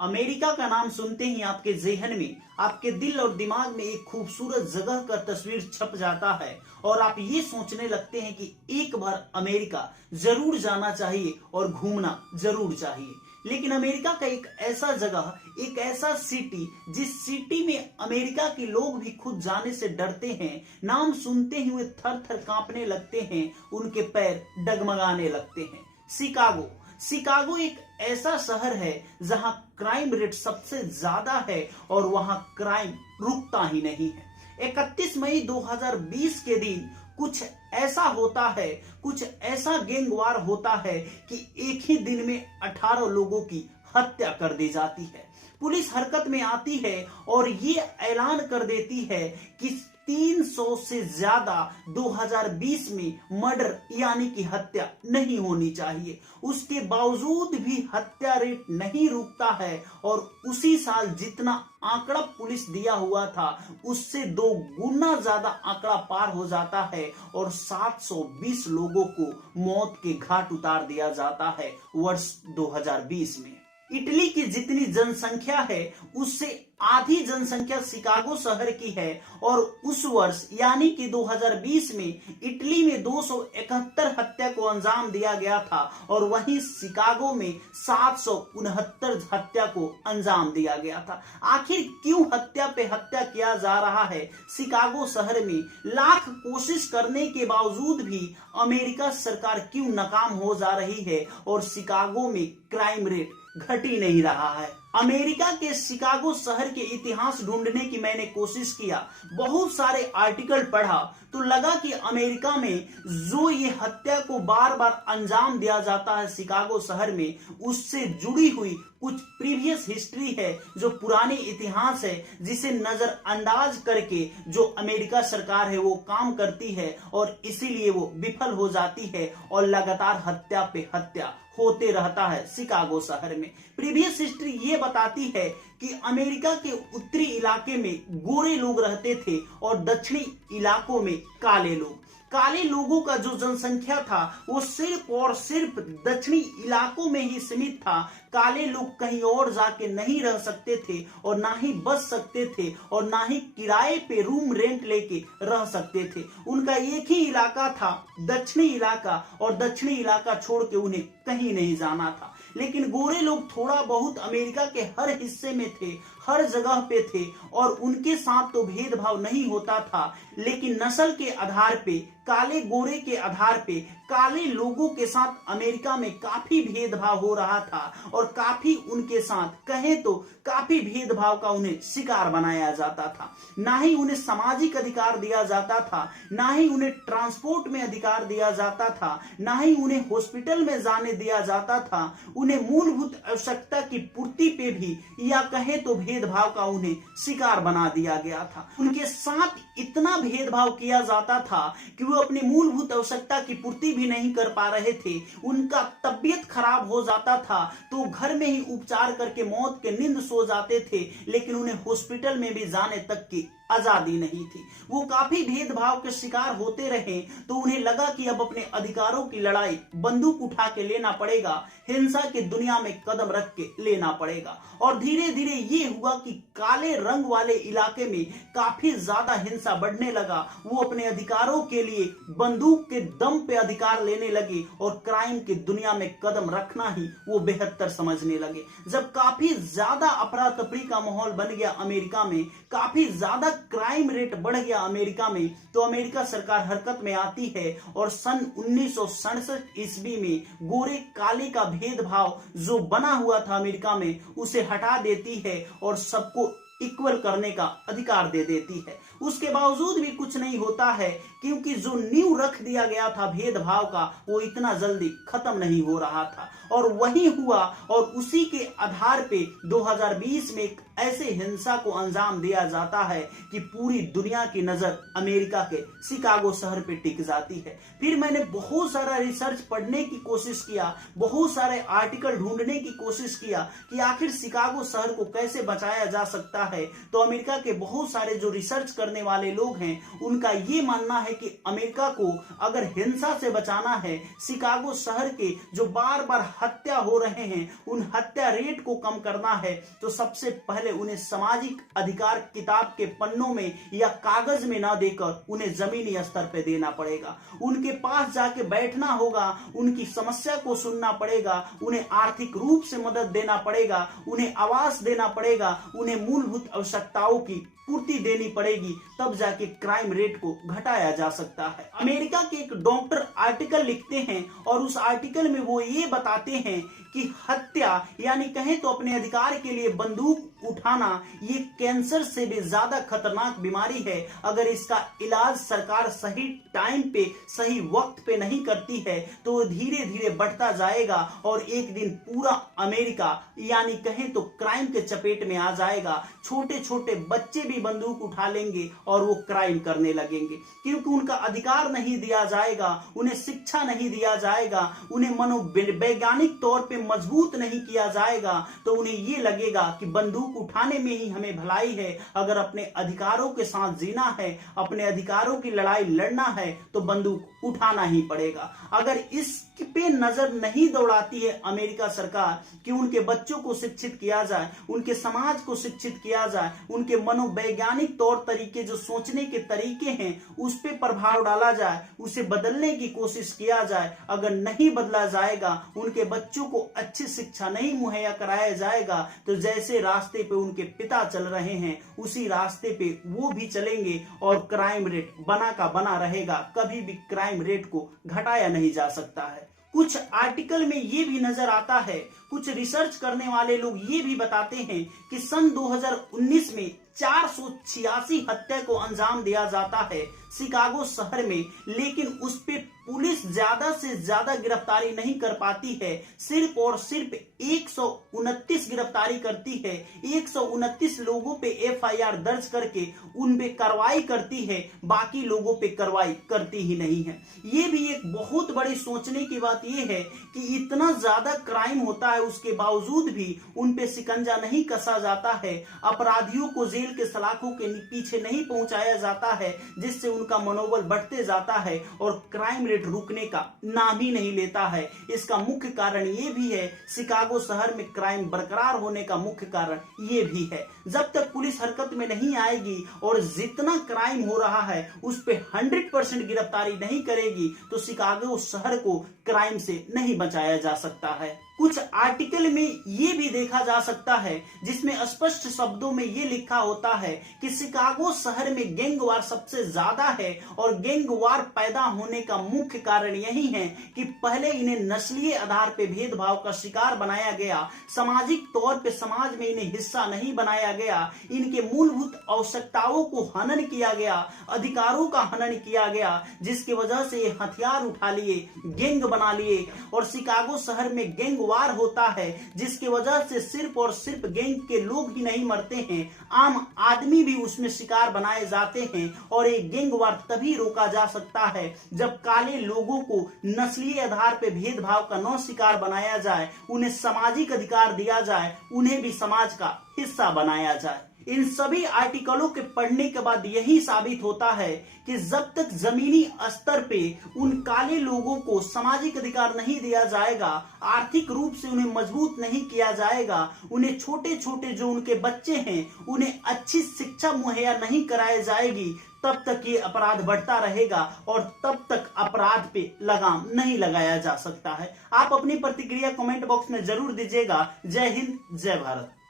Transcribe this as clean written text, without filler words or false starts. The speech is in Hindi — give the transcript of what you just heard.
अमेरिका का नाम सुनते ही आपके जेहन में, आपके दिल और दिमाग में एक खूबसूरत जगह का तस्वीर छप जाता है और आप ये सोचने लगते हैं कि एक बार अमेरिका जरूर जाना चाहिए और घूमना जरूर चाहिए। लेकिन अमेरिका का एक ऐसा जगह, एक ऐसा सिटी, जिस सिटी में अमेरिका के लोग भी खुद जाने से डरते हैं, नाम सुनते ही वे थर थर कांपने लगते हैं, उनके पैर डगमगाने लगते हैं। शिकागो। शिकागो एक ऐसा शहर है जहां क्राइम रेट सबसे ज्यादा है और वहां क्राइम रुकता ही नहीं है। 31 मई 2020 के दिन कुछ ऐसा होता है, कुछ ऐसा गैंगवार होता है कि एक ही दिन में 18 लोगों की हत्या कर दी जाती है। पुलिस हरकत में आती है और ये ऐलान कर देती है कि 300 से ज्यादा 2020 में मर्डर यानी कि हत्या नहीं होनी चाहिए। उसके बावजूद भी हत्या रेट नहीं रुकता है और उसी साल जितना आंकड़ा पुलिस दिया हुआ था उससे 2 गुना ज्यादा आंकड़ा पार हो जाता है और 720 लोगों को मौत के घाट उतार दिया जाता है वर्ष 2020 में। इटली की जितनी जनसंख्या है उससे आधी जनसंख्या शिकागो शहर की है और उस वर्ष यानी कि 2020 में इटली में 271 हत्या को अंजाम दिया गया था और वहीं शिकागो में 769 हत्या को अंजाम दिया गया था। आखिर क्यों हत्या पे हत्या किया जा रहा है शिकागो शहर में? लाख कोशिश करने के बावजूद भी अमेरिका सरकार क्यों नाकाम हो जा रही है और शिकागो में क्राइम रेट घट ही नहीं रहा है? अमेरिका के शिकागो शहर के इतिहास ढूंढने की मैंने कोशिश किया, बहुत सारे आर्टिकल पढ़ा तो लगा कि अमेरिका में जो ये हत्या को बार बार अंजाम दिया जाता है शिकागो शहर में, उससे जुड़ी हुई कुछ प्रीवियस हिस्ट्री है, जो पुरानी इतिहास है, जिसे नजरअंदाज करके जो अमेरिका सरकार है वो काम करती है और इसीलिए वो विफल हो जाती है और लगातार हत्या पे हत्या होते रहता है शिकागो शहर में। प्रीवियस हिस्ट्री ये बताती है कि अमेरिका के उत्तरी इलाके में गोरे लोग रहते थे और दक्षिणी इलाकों में काले लोग। काले लोगों का जो जनसंख्या था वो सिर्फ और सिर्फ दक्षिणी इलाकों में ही सीमित था। काले लोग कहीं और जाके नहीं रह सकते थे और ना ही बच सकते थे और ना ही किराए पे रूम रेंट लेके रह सकते थे। उनका एक ही इलाका था दक्षिणी इलाका और दक्षिणी इलाका छोड़ के उन्हें कहीं नहीं जाना था। लेकिन गोरे लोग थोड़ा बहुत अमेरिका के हर हिस्से में थे, हर जगह पे थे और उनके साथ तो भेदभाव नहीं होता था, लेकिन नस्ल के आधार पे, काले गोरे के आधार पे काले लोगों के साथ अमेरिका में काफी भेदभाव हो रहा था और काफी उनके साथ कहें तो काफी भेदभाव का उन्हें शिकार बनाया जाता था। ना ही उन्हें सामाजिक अधिकार दिया जाता था, ना ही उन्हें ट्रांसपोर्ट में अधिकार दिया जाता था, ना ही उन्हें हॉस्पिटल में जाने दिया जाता था। उन्हें मूलभूत आवश्यकता की पूर्ति पे भी या कहें तो भेदभाव का उन्हें शिकार बना दिया गया था। उनके साथ इतना भेदभाव किया जाता था कि वो अपनी मूलभूत आवश्यकता की पूर्ति भी नहीं कर पा रहे थे। उनका तबीयत खराब हो जाता था तो घर में ही उपचार करके मौत के नींद सो जाते थे, लेकिन उन्हें हॉस्पिटल में भी जाने तक की आजादी नहीं थी। वो काफी भेदभाव के शिकार होते रहे तो उन्हें लगा कि अब अपने अधिकारों की लड़ाई बंदूक उठा के लेना पड़ेगा, हिंसा की दुनिया में कदम रख के लेना पड़ेगा। और धीरे धीरे ये हुआ कि काले रंग वाले इलाके में काफी ज्यादा हिंसा बढ़ने लगा। वो अपने अधिकारों के लिए बंदूक के दम पे अधिकार लेने लगे और क्राइम की दुनिया में कदम रखना ही वो बेहतर समझने लगे। जब काफी ज्यादा अफरा तफरी का माहौल बन गया अमेरिका में, काफी ज्यादा क्राइम रेट बढ़ गया अमेरिका में, तो अमेरिका सरकार हरकत में आती है और सन 1967 ईस्वी में गोरे काले का भेदभाव जो बना हुआ था अमेरिका में उसे हटा देती है और सबको इक्वल करने का अधिकार दे देती है। उसके बावजूद भी कुछ नहीं होता है क्योंकि जो नींव रख दिया गया था भेदभाव का वो इतना जल्दी खत्म नहीं हो रहा था और वही हुआ और उसी के आधार पे 2020 में एक ऐसे हिंसा को अंजाम दिया जाता है कि पूरी दुनिया की नजर अमेरिका के शिकागो शहर पे टिक जाती है। फिर मैंने बहुत सारा रिसर्च पढ़ने की कोशिश किया, बहुत सारे आर्टिकल ढूंढने की कोशिश किया कि आखिर शिकागो शहर को कैसे बचाया जा सकता है तो अमेरिका के बहुत सारे जो रिसर्च करने वाले लोग हैं उनका ये मानना है कि अमेरिका को अगर हिंसा से बचाना है, शिकागो शहर के जो बार बार हत्या हो रहे हैं उन हत्या रेट को कम करना है, तो सबसे पहले उन्हें सामाजिक अधिकार किताब के पन्नों में या कागज में ना देकर उन्हें जमीनी स्तर पे देना पड़ेगा। उनके पास जाके बैठना होगा, उनकी समस्या को सुनना पड़ेगा, उन्हें आर्थिक रूप से मदद देना पड़ेगा, उन्हें आवास देना पड़ेगा, उन्हें मूलभूत आवश्यकताओं की पूर्ति देनी पड़ेगी, तब जाके क्राइम रेट को घटाया जा सकता है। अमेरिका के एक डॉक्टर आर्टिकल लिखते हैं और उस आर्टिकल में वो ये बताते हैं कि हत्या यानी कहें तो अपने अधिकार के लिए बंदूक उठाना ये कैंसर से भी ज्यादा खतरनाक बीमारी है। अगर इसका इलाज सरकार सही टाइम पे सही वक्त पे नहीं करती है तो वो धीरे धीरे बढ़ता जाएगा और एक दिन पूरा अमेरिका यानी कहें तो क्राइम के चपेट में आ जाएगा। छोटे छोटे बच्चे भी बंदूक उठा लेंगे और वो क्राइम करने लगेंगे, क्योंकि उनका अधिकार नहीं दिया जाएगा, उन्हें शिक्षा नहीं दिया जाएगा, उन्हें मनोवैज्ञानिक तौर पे मजबूत नहीं किया जाएगा, तो उन्हें ये लगेगा कि बंदूक उठाने में ही हमें भलाई है। अगर अपने अधिकारों के साथ जीना है, अपने अधिकारों की लड़ाई लड़ना है तो बंदूक उठाना ही पड़ेगा। अगर इस पे नजर नहीं दौड़ाती है अमेरिका सरकार कि उनके बच्चों को शिक्षित किया जाए, उनके समाज को शिक्षित किया जाए, उनके मनोवैज्ञानिक तौर तरीके जो सोचने के तरीके हैं उस पे प्रभाव डाला जाए, उसे बदलने की कोशिश किया जाए, अगर नहीं बदला जाएगा, उनके बच्चों को अच्छी शिक्षा नहीं मुहैया कराया जाएगा, तो जैसे रास्ते पे उनके पिता चल रहे हैं उसी रास्ते पे वो भी चलेंगे और क्राइम रेट बना का बना रहेगा। कभी भी क्राइम रेट को घटाया नहीं जा सकता है। कुछ आर्टिकल में ये भी नजर आता है, कुछ रिसर्च करने वाले लोग ये भी बताते हैं कि सन 2019 में 486 हत्या को अंजाम दिया जाता है शिकागो शहर में, लेकिन उस पे पुलिस ज्यादा से ज्यादा गिरफ्तारी नहीं कर पाती है। सिर्फ और सिर्फ 129 गिरफ्तारी करती है, 129 लोगों पे एफआईआर दर्ज करके उन पे कार्रवाई करती है, बाकी लोगों पे कार्रवाई करती ही नहीं है। ये भी एक बहुत बड़ी सोचने की बात ये है कि इतना ज्यादा क्राइम होता है उसके बावजूद भी उन पे शिकंजा नहीं कसा जाता है, अपराधियों को जेल के सलाखों के पीछे नहीं पहुंचाया जाता है, जिससे उनका मनोबल बढ़ते जाता है और क्राइम रेट रुकने का नाम ही नहीं लेता है। इसका मुख्य कारण ये भी है, शिकागो शहर में क्राइम बरकरार होने का मुख्य कारण ये भी है। जब तक पुलिस हरकत में नहीं आएगी और जितना क्राइम हो रहा है उस पे 100% गिरफ्तारी नहीं करेगी तो शिकागो शहर को क्राइम से नहीं बचाया जा सकता है। कुछ आर्टिकल में ये भी देखा जा सकता है जिसमें स्पष्ट शब्दों में ये लिखा होता है कि शिकागो शहर में गैंगवार सबसे ज्यादा है और गैंगवार पैदा होने का मुख्य कारण यही है कि पहले इन्हें नस्लीय आधार पे भेदभाव का शिकार बनाया गया, सामाजिक तौर पे समाज में इन्हें हिस्सा नहीं बनाया गया, इनके मूलभूत आवश्यकताओं को हनन किया गया, अधिकारों का हनन किया गया, जिसकी वजह से ये हथियार उठा लिए, गैंग बना लिए और शिकागो शहर में गैंग वार होता है, जिसकी वजह से सिर्फ और सिर्फ गैंग के लोग ही नहीं मरते हैं, आम आदमी भी उसमें शिकार बनाए जाते हैं। और एक गैंग वार तभी रोका जा सकता है जब काले लोगों को नस्लीय आधार पर भेदभाव का नौ शिकार बनाया जाए, उन्हें सामाजिक अधिकार दिया जाए, उन्हें भी समाज का हिस्सा बनाया जाए। इन सभी आर्टिकलों के पढ़ने के बाद यही साबित होता है कि जब तक जमीनी स्तर पे उन काले लोगों को सामाजिक अधिकार नहीं दिया जाएगा, आर्थिक रूप से उन्हें मजबूत नहीं किया जाएगा, उन्हें छोटे छोटे जो उनके बच्चे हैं उन्हें अच्छी शिक्षा मुहैया नहीं कराई जाएगी, तब तक ये अपराध बढ़ता रहेगा और तब तक अपराध पे लगाम नहीं लगाया जा सकता है। आप अपनी प्रतिक्रिया कमेंट बॉक्स में जरूर दीजिएगा। जय हिंद, जय भारत।